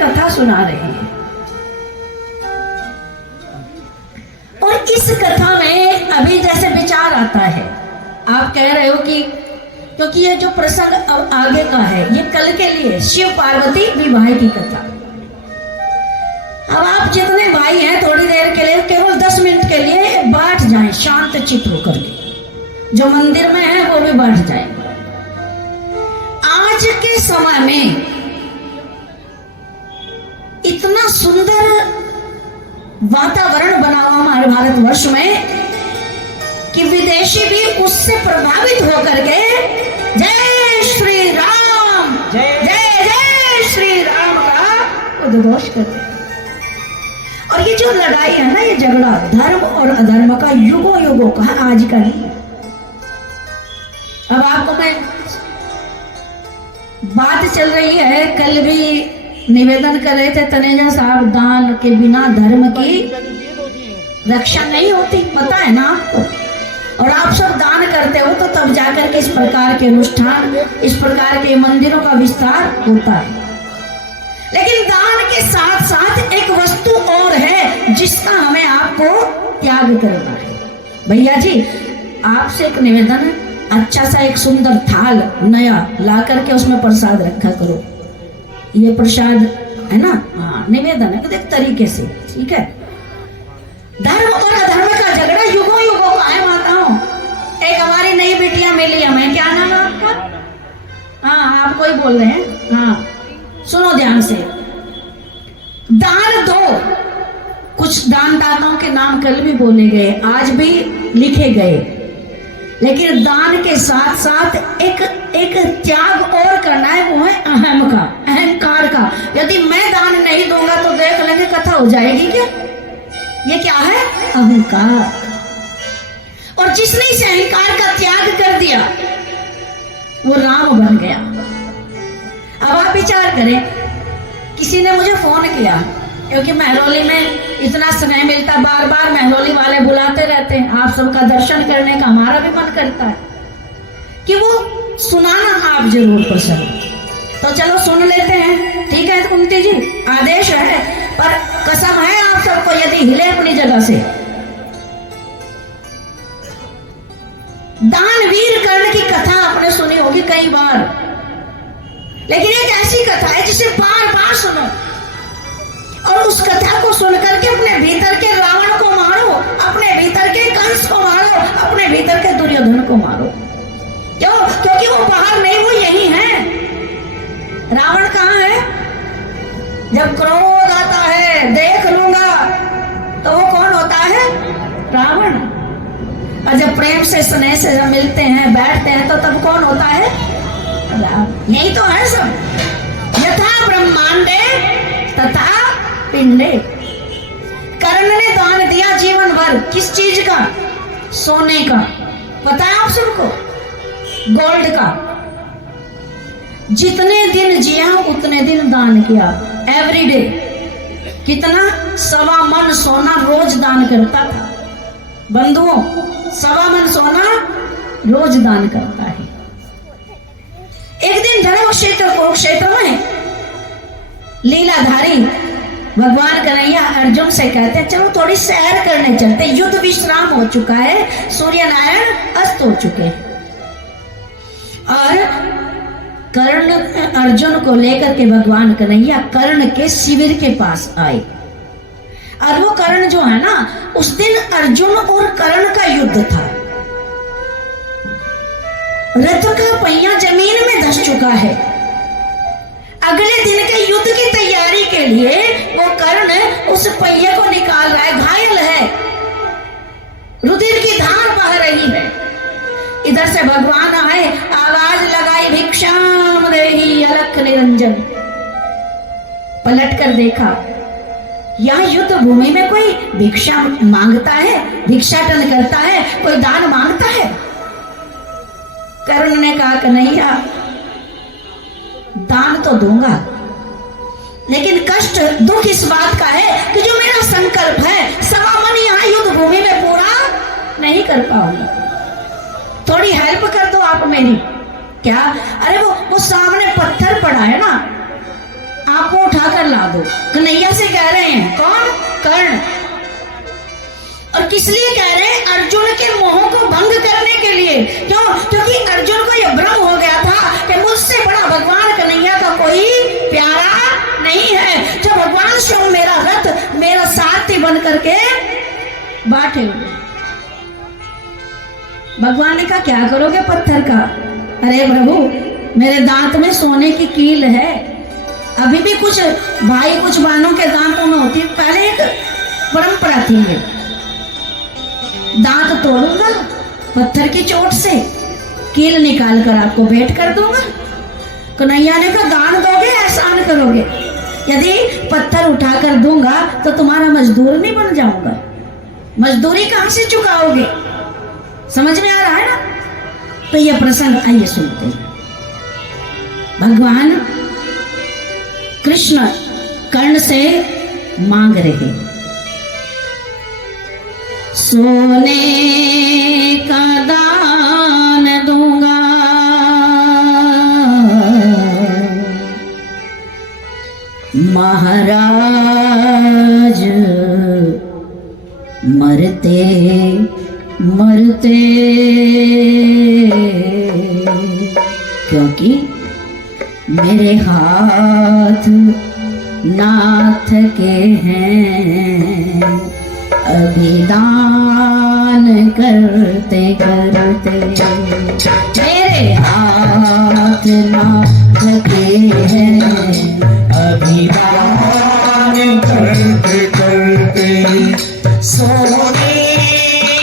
कथा सुना रही है। और इस कथा में अभी जैसे विचार आता है, आप कह रहे हो कि क्योंकि ये जो प्रसंग अब आगे का है ये कल के लिए शिव पार्वती विवाह की कथा। अब आप जितने भाई हैं थोड़ी देर के लिए, केवल 10 मिनट के लिए बैठ जाएं शांत चित्त होकर के, जो मंदिर में है वो भी बैठ जाए। आज के समय में इतना सुंदर वातावरण बना हुआ हमारे भारतवर्ष में कि विदेशी भी उससे प्रभावित होकर के जय श्री राम जय जय जय श्री राम का उद्घोष करते हैं। और ये जो लड़ाई है ना, ये झगड़ा धर्म और अधर्म का युगों युगों का है, आज का नहीं। अब आपको मैं बात चल रही है, कल भी निवेदन कर रहे थे तनेजा साहब, दान के बिना धर्म की रक्षा नहीं होती, पता है ना आपको। और आप सब दान करते हो तो तब जाकर के इस प्रकार के अनुष्ठान, इस प्रकार के मंदिरों का विस्तार होता है। लेकिन दान के साथ साथ एक वस्तु और है जिसका हमें आपको त्याग करना है। भैया जी, आपसे एक निवेदन है, अच्छा सा एक सुंदर थाल नया ला करके उसमें प्रसाद रखा करो। ये प्रसाद है ना, हाँ निवेदन है, एक तरीके से, ठीक है। धर्म और अधर्म का झगड़ा युगों युगों का है माताओं। एक हमारी नई बेटियां मिली हमें, क्या नाम है आपका? हाँ आप कोई बोल रहे हैं, हाँ सुनो ध्यान से। दान दो, कुछ दानदाताओं के नाम कल भी बोले गए, आज भी लिखे गए, लेकिन दान के साथ साथ एक त्याग और करना है, वो है अहम का, अहंकार का। यदि मैं दान नहीं दूंगा तो देख लेंगे कथा हो जाएगी क्या। ये क्या है? अहंकार। और जिसने इस अहंकार का त्याग कर दिया वो राम बन गया। अब आप विचार करें, किसी ने मुझे फोन किया, क्योंकि महरौली में इतना समय मिलता, बार बार महरौली वाले बुलाते रहते हैं, आप सबका दर्शन करने का हमारा भी मन करता है कि वो सुनाना आप जरूर पसंद। तो चलो सुन लेते हैं, ठीक है कुंती जी, आदेश है, पर कसम है आप सबको, यदि हिले अपनी जगह से। दानवीर कर्ण की कथा आपने सुनी होगी कई बार, लेकिन एक ऐसी कथा है जिसे बार बार सुनो और उस कथा को सुनकर के अपने भीतर के रावण को मारो, अपने भीतर के कंस को मारो, अपने भीतर के दुर्योधन को मारो। क्यों? क्योंकि वो बाहर नहीं, वो यही है। रावण कहाँ है? जब क्रोध आता है, देख लूंगा, तो वो कौन होता है? रावण। और जब प्रेम से स्नेह से जब मिलते हैं, बैठते हैं, तो तब कौन होता है? राम। यही तो है सब। यथा ब्रह्मांडे तथा पिंडे। कर्ण ने दान दिया जीवन भर, किस चीज का? सोने का। पता है आप सबको? गोल्ड का। जितने दिन जिया उतने दिन दान किया, एवरीडे। कितना? 1.25 मन सोना रोज दान करता था। बंधुओं, 1.25 मन सोना रोज दान करता है। एक दिन धर्मक्षेत्र कुरुक्षेत्र में लीलाधारी भगवान कन्हैया अर्जुन से कहते हैं चलो थोड़ी सैर करने चलते, युद्ध विश्राम हो चुका है, सूर्य नारायण अस्त हो चुके हैं। और कर्ण अर्जुन को लेकर के भगवान कन्हैया कर्ण के शिविर के पास आए। और वो कर्ण जो है ना, उस दिन अर्जुन और कर्ण का युद्ध था। रथ का पहिया जमीन में धंस चुका है। अगले दिन के युद्ध की तैयारी के लिए वो कर्ण उस पहिए को निकाल रहा है, घायल है, रुधिर की धार बह रही है। इधर से भगवान आए, आवाज लगाई भिक्षाम देहि अलख निरंजन। पलट कर देखा, यहाँ युद्ध भूमि में कोई भिक्षा मांगता है, भिक्षाटन करता है, कोई दान मांगता है? कर्ण ने कहा कन्हैया दान तो दूंगा, लेकिन कष्ट दुख इस बात का है कि जो मेरा संकल्प है 1.25 मन यहाँ युद्ध भूमि में पूरा नहीं कर पाऊंगा। थोड़ी हेल्प कर दो आप मेरी। क्या? अरे वो सामने पत्थर पड़ा है ना, बाप को उठा कर ला दो। कन्हैया से कह रहे हैं, कौन? कर्ण। और किस लिए कह रहे हैं? अर्जुन के मोह को भंग करने के लिए। क्यों? क्योंकि अर्जुन को यह भ्रम हो गया था कि मुझसे बड़ा भगवान कन्हैया का कोई प्यारा नहीं है। जब भगवान स्वयं मेरा रथ, मेरा सारथी बन करके बैठे हुए, भगवान ने कहा क्या करोगे पत्थर का? अरे प्रभु, मेरे दांत में सोने की कील है। अभी भी कुछ भाई कुछ बहनों के दांतों में होती, पहले एक परंपरा थी, दांत तोड़ूंगा पत्थर की चोट से, कील निकाल कर आपको भेंट कर दूंगा। कन्हैया ने कहा दान दोगे, एहसान करोगे? यदि पत्थर उठा कर दूंगा तो तुम्हारा मजदूर नहीं बन जाऊंगा। मजदूरी कहां से चुकाओगे? समझ में आ रहा है ना? तो यह प्रसंग आइए सुनते हैं। भगवान कृष्ण कर्ण से मांग रहे, सोने का दान दूंगा, महाराज मरते मरते, क्योंकि मेरे हाथ नाथ के हैं, अभिदान करते करते, मेरे हाथ नाथ के हैं, अभिदान करते करते, सोने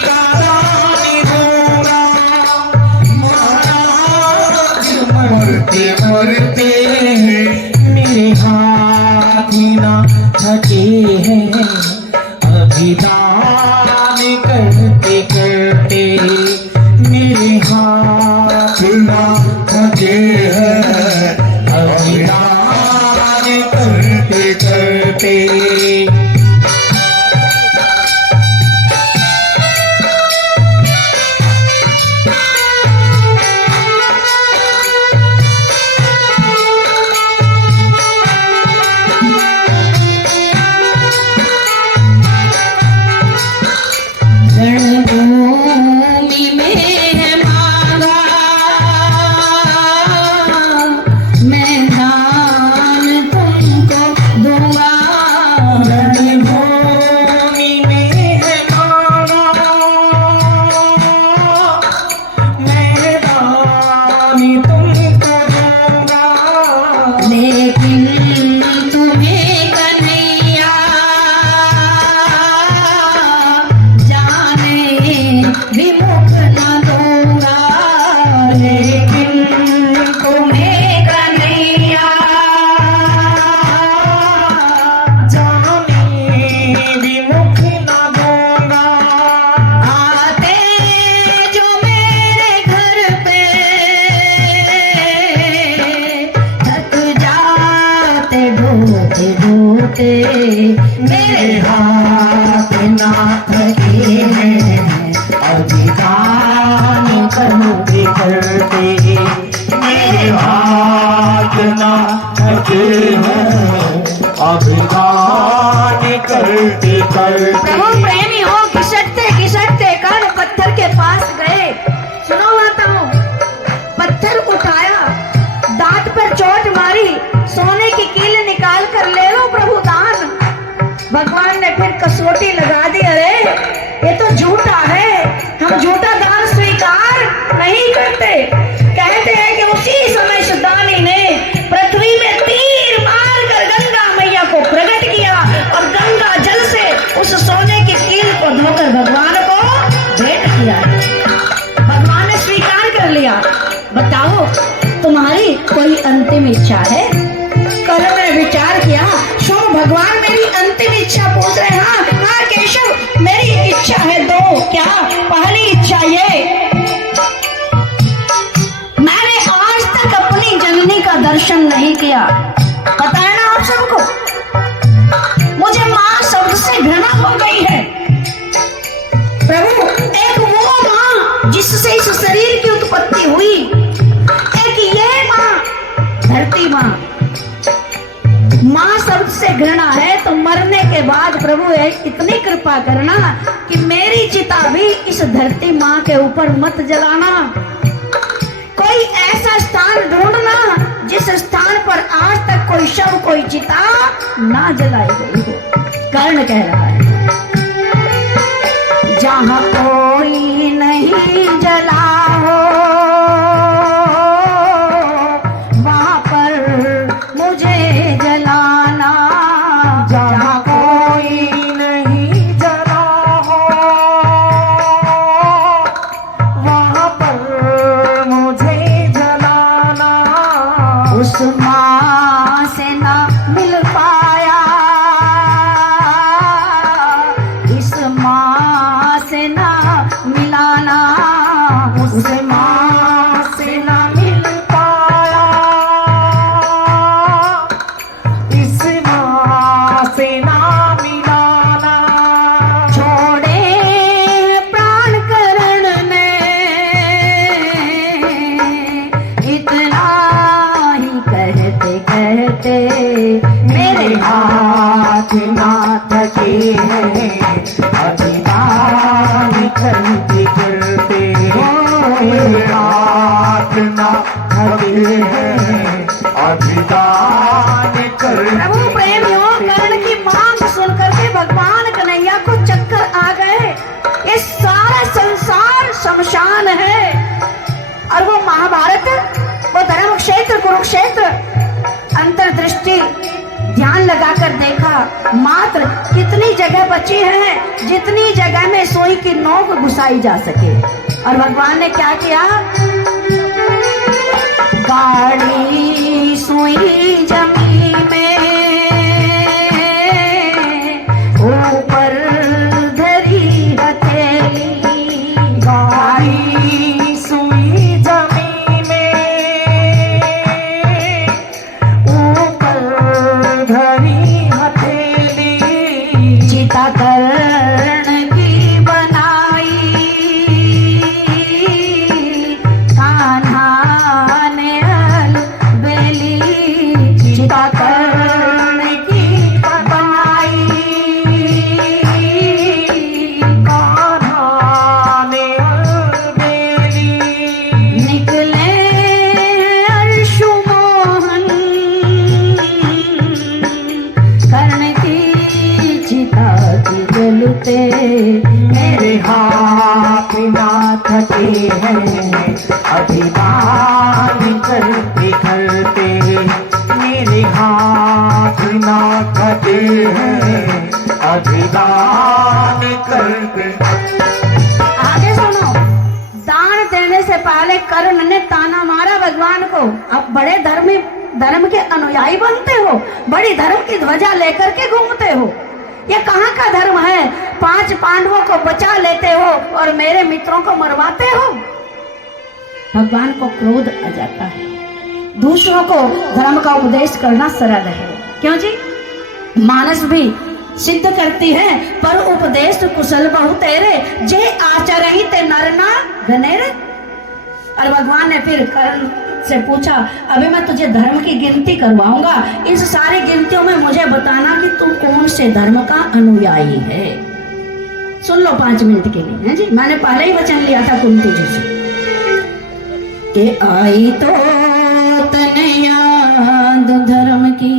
का दान दूंगा, महाराज मरते मरते, मेरे हाथ ना थके हैं, अभिदान करते करते, मेरे हाथ ना थके हैं, अभिदान करते करते। रणभूमि में मांगा मैं दान तुमको दूंगा, रणभूमि में मांगा मैं दान तुमको दूंगा, लेकिन तुम्हें कन्हैया विमुख न दूंगा, लेकिन तुम्हें कन्हैया जाने विमुख न दूंगा। आते जो मेरे घर पे थक जाते ढोते ढोते, मेरे हाथ ना थके हैं, अभिदान करते करते, मेरे हाथ ना थके हैं, अभिदान करते करते। प्रभु प्रेमी हो, घिसटते घिसटते कर्ण पत्थर के पास गए। सुनो आता हूँ, पत्थर उठाया, दांत पर चोट मारी, सोने की कील निकाल कर ले लो प्रभु दान। भगवान ने फिर कसौटी लगा दी, अरे ये तो झूठा है, हम झूठा दान स्वीकार नहीं करते। कहते हैं कि उसी समय सुदानी ने पृथ्वी में तीर मार कर गंगा मैया को प्रकट किया और गंगा जल से उस सोने की शब्द से घृणा है तो मरने के बाद प्रभु इतनी कृपा करना कि मेरी चिता भी इस धरती माँ के ऊपर मत जलाना। कोई ऐसा स्थान ढूंढना जिस स्थान पर आज तक कोई शव कोई चिता ना जलाई गई हो। कर्ण कह रहा है जहां कोई नहीं जला हो वहां पर मुझे जलाना। जहाँ कोई नहीं जला हो वहाँ पर मुझे जलाना। उस माँ से ना मिल पाया इस माँ से ना मिलाना। उस माँ से ना मिल पाया इस माँ से ना मिलाना। छोड़े प्राण करण ने इतना ही कहते कहते मेरे हाथ ना थके हैं अभिमान करते करते। मेरे हाथ ना थके हैं अभिमान करते। प्रभु प्रेमियों कर्ण की मांग सुन करके भगवान कन्हैया को चक्कर आ गए। ये सारा संसार शमशान है और वो महाभारत वो धर्म क्षेत्र कुरुक्षेत्र अंतर्दृष्टि ध्यान लगाकर देखा मात्र कितनी जगह बची है जितनी जगह में सुई की नोक घुसाई जा सके। और भगवान ने क्या किया गाड़ी सुई जमीन में ऊपर धरी हथेली। गाड़ी सुई जमीन में ऊपर धरी हथेली। चिता कर्ण की बनाई कान्हा ने अलबेली। चिता कर्ण की बनाई कान्हा ने अलबेली। निकले अंशुमोहन कर्ण की चिता की जलते मेरे हाथ ना थके हैं अभिमान करते करते। मेरे हाथ ना थके हैं अभिमान करते। आगे सुनो दान देने से पहले कर्ण ने ताना मारा भगवान को। अब बड़े धर्म के अनुयायी बनते हो बड़ी धर्म की ध्वजा लेकर के घूमते हो। ये कहाँ का धर्म है 5 पांडवों को बचा लेते हो और मेरे मित्रों को मरवाते हो। भगवान को क्रोध आ जाता है। दूसरों को धर्म का उपदेश करना सरल है क्यों जी मानस भी सिद्ध करती है पर उपदेश कुशल बहु तेरे जे आचरहि ते नर ना गनेरे। और भगवान ने फिर कर्ण से पूछा अभी मैं तुझे धर्म की गिनती करवाऊंगा। इस सारी गिनतियों में मुझे बताना कि तू कौन से धर्म का अनुयायी है। सुन लो 5 मिनट के लिए है जी। मैंने पहले ही वचन लिया था कुंती जी से कि आई तो तने याद धर्म की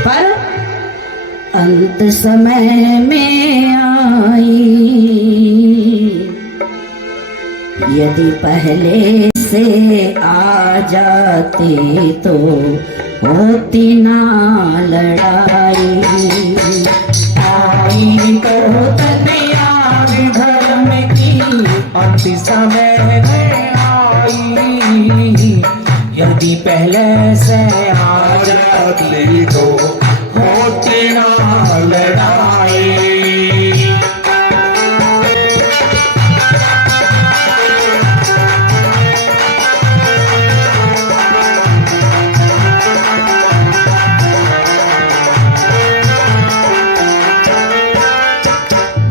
पर अंत समय में आई। यदि पहले से आ जाते तो होती ना लड़ाई। आई तो तने याद धर्म की अंत समय में आई। यदि पहले से आ जाती तो होती ना लड़ाई।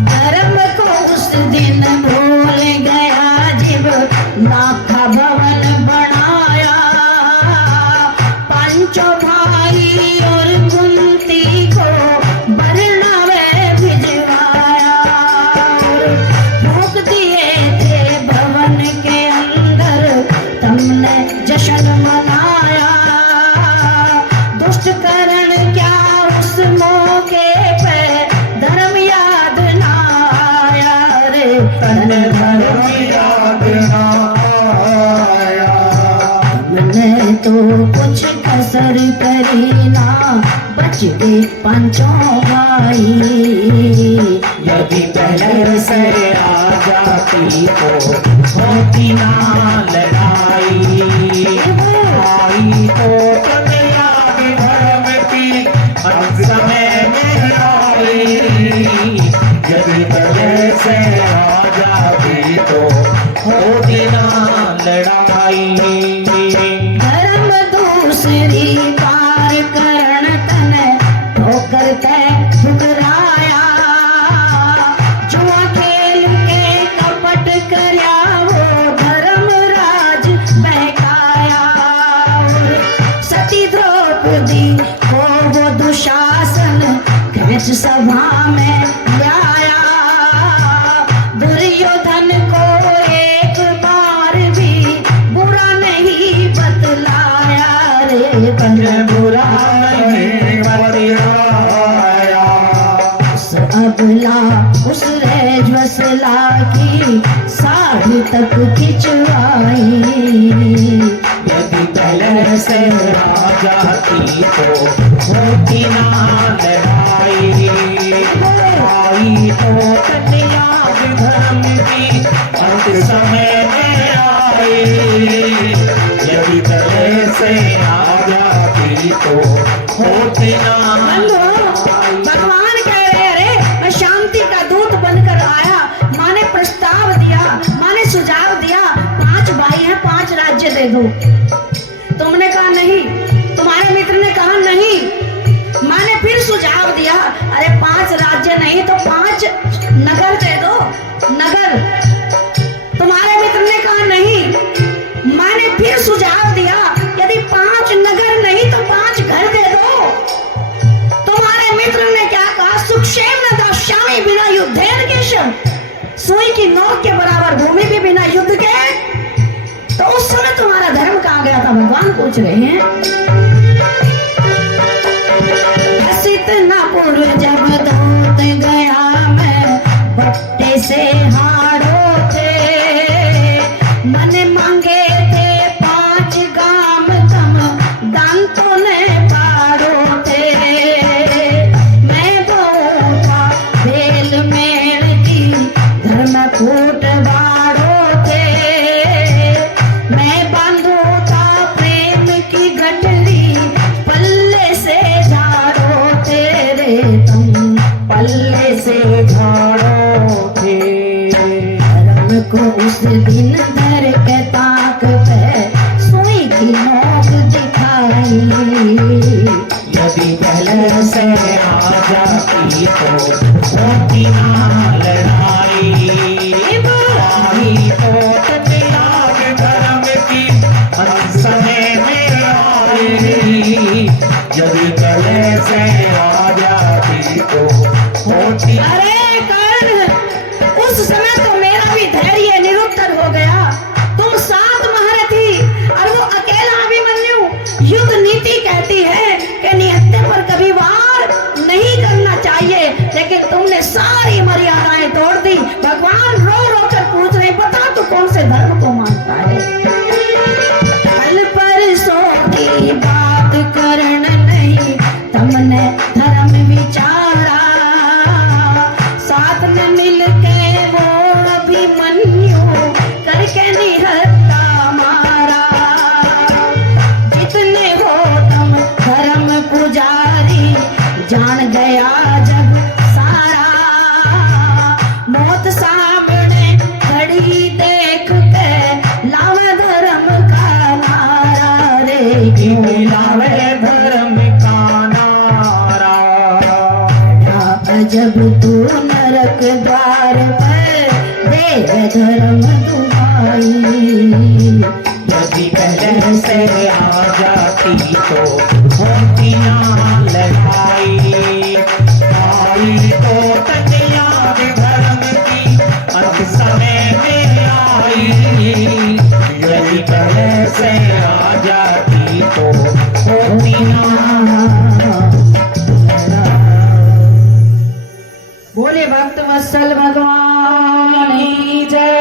धर्म को उस दिन भूल गया जीव लाखा भवन बनाया। पांचों भाई और तन धर्म याद ना आया। हमने तो कुछ कसर करी ना, बच गए पांचों भाई। यदि पहले से आ जाती तो होती ना लड़ाई। आई तो कन्या धर्म की अंत समय में आई। यदि पहले से आ जाती तो होती ना लड़ाई। धर्म दूसरी पार करण तन ठोकर के ठुकराया। जुआ खेल के कपट करया वो धर्म राज बहकाया। सती द्रौपदी को वो दुशासन खेच सभा में लाया। दुर्योधन को एक बार भी बुरा नहीं बतलाया रे, पर बुरा नहीं बतलाया। उस अबला उस रेजवसला की साड़ी तक खिंचवाई। यदि पहले से आ जाती तो होती ना लड़ाई। आई तो कन्या धर्म की अंत समय में आई। यदि पहले से आ जाती तो होती ना भगवान कह रहे अरे मैं शांति का दूत बनकर आया। माँ ने प्रस्ताव दिया, माँ ने सुझाव दिया 5 भाई हैं 5 राज्य दे दो। तुमने कहा नहीं, तुम्हारे मित्र ने कहा नहीं। माँ ने फिर सुझाव दिया अरे 5 राज्य नहीं तो 5 नगर दे दो, नगर। तुम्हारे मित्र ने कहा नहीं। माँ ने फिर सुझाव दिया यदि 5 नगर नहीं तो 5 घर दे दो। तुम्हारे मित्र ने क्या कहा, सुक्षेम न दास्यामि बिना युद्धेन केशव। सुई की नोक के बराबर भूमि भी बिना युद्ध के। तो उस समय तुम्हारा धर्म कहाँ गया था, भगवान पूछ रहे हैं। हसितनापुर जब दूत गया मैं, बट्टे से हाड़ो थे। मन मांगे थे 5 गाम तम, दांतों ने पाड़ो थे। मैं बहु का बेल मेल की धर्म कूट बाड़ो थे। मैं बांधो था प्रेम की गठरी, पल्ले से झाड़ो तेरे तुम, पल्ले से झाड़ो थे। धर्म को उस दिन धर के ताक पे सुई की नोक दिखाई। यदि पहले से आ जाती तो होती ना लड़ाई। आई तो कन्या धर्म की अंत समय में आई। यदि पहले से आ जाती तो होती। अरे कर्ण, उस समय तो मेरा भी धैर्य निरुत्तर हो गया। तुम 7 महारथी और वो अकेला अभिमन्यु। युद्ध नीति कहती है कि निहत्थे पर कभी वार नहीं करना चाहिए, लेकिन तुमने सारी मर्यादाएं तोड़ दी। भगवान रो रो कर पूछ रहे बता तू कौन से धर्म को मानता है। कल परसों की बात करण नहीं, तुमने धर्म विचारा। साथ में मिलके वो अभिमन्यु करके निहत्था मारा। जितने हो तुम धर्म पुजारी, जान गया जग सारा। मौत सामने खड़ी देख के लावे धर्म का नारा रे। लावे धर्म का नारा। जब तू नरक द्वार पर दे धर्म दुहाई। यदि पहले से आ जाती तो होती ना लड़ाई। आई तो कन्या धर्म की अंत समय में आई। यदि पहले से आ जाती तो होती ना। बोले भक्त वत्सल भगवान जय